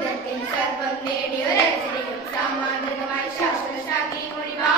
യുദ്ധത്തിൽ സർവം നേടിയ രചനയും സമാന്തരമായി ശാസ്ത്ര ശാന്തി മൊഴിവാ